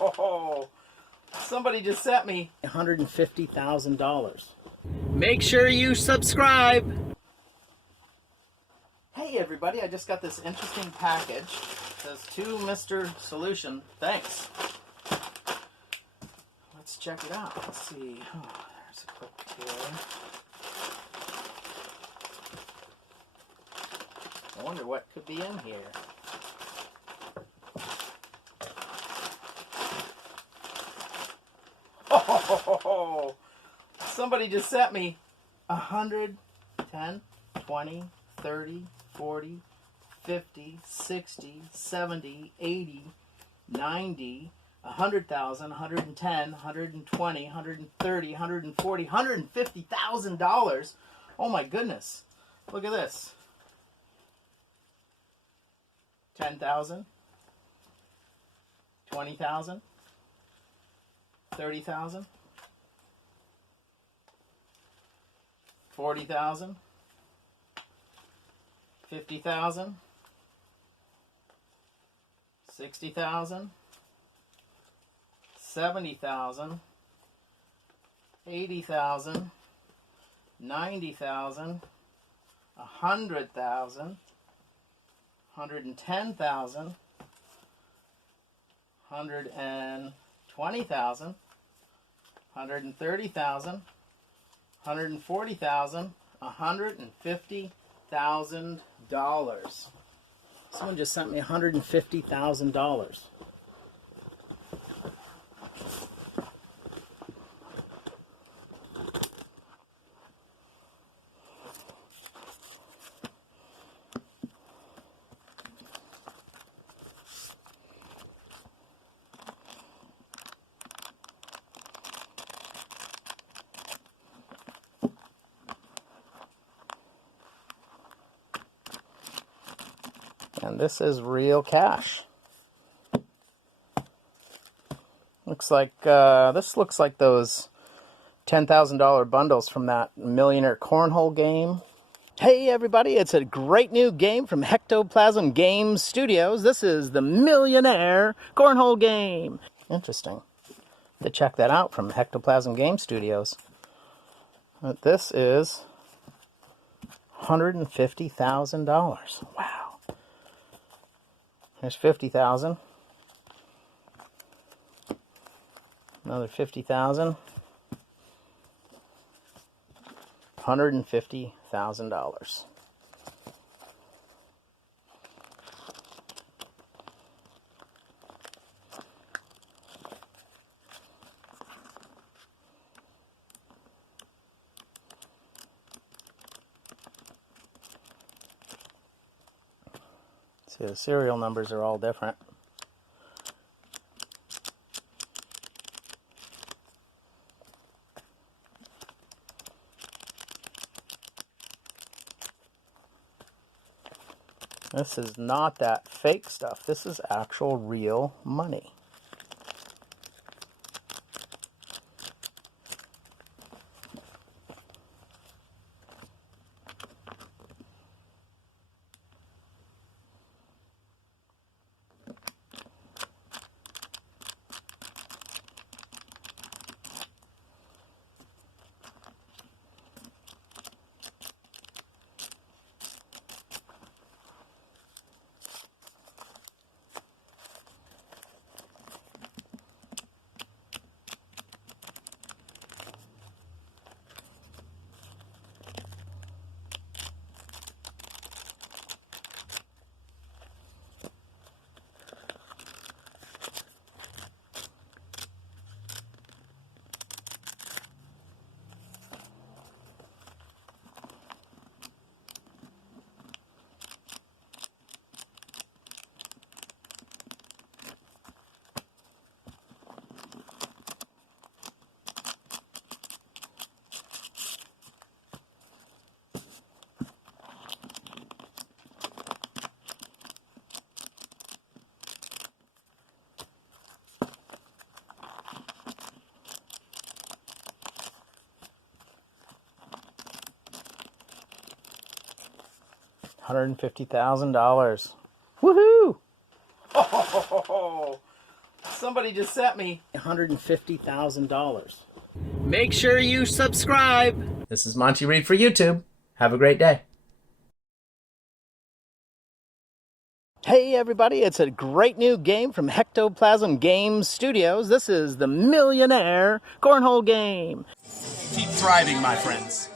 Oh, somebody just sent me $150,000. Make sure you subscribe. Hey everybody, I just got this interesting package. It says to Mr. Solution, thanks. Let's check it out. Let's see. Oh, there's a clip here. I wonder what could be in here. Oh, somebody just sent me 100, 10, 20, 30, 40, 50, 60, 70, 80, 90, 100,000, 110, 120, 130, 140, $150,000. Oh my goodness. Look at this. 10,000, 20,000, 30,000, 40,000, 50,000, 60,000, 70,000, 80,000, 90,000, 100,000, 110,000, 120,000, 130,000, 140,000, $150,000. Someone just sent me $150,000. And this is real cash. Looks like this looks like those $10,000 bundles from that Millionaire Cornhole game. Hey everybody, it's a great new game from Ectoplasm Games Studios. This is the Millionaire Cornhole game. Interesting to check that out from Ectoplasm Game Studios. But this is $150,000. Wow. There's 50,000. Another 50,000. $150,000. See, the serial numbers are all different. This is not that fake stuff. This is actual real money. $150,000. Woohoo! Oh, Somebody just sent me $150,000. Make sure you subscribe. This is Monty Reed for YouTube. Have a great day. Hey everybody, it's a great new game from Hectoplasm Games Studios. This is the Millionaire Cornhole Game. Keep thriving, my friends.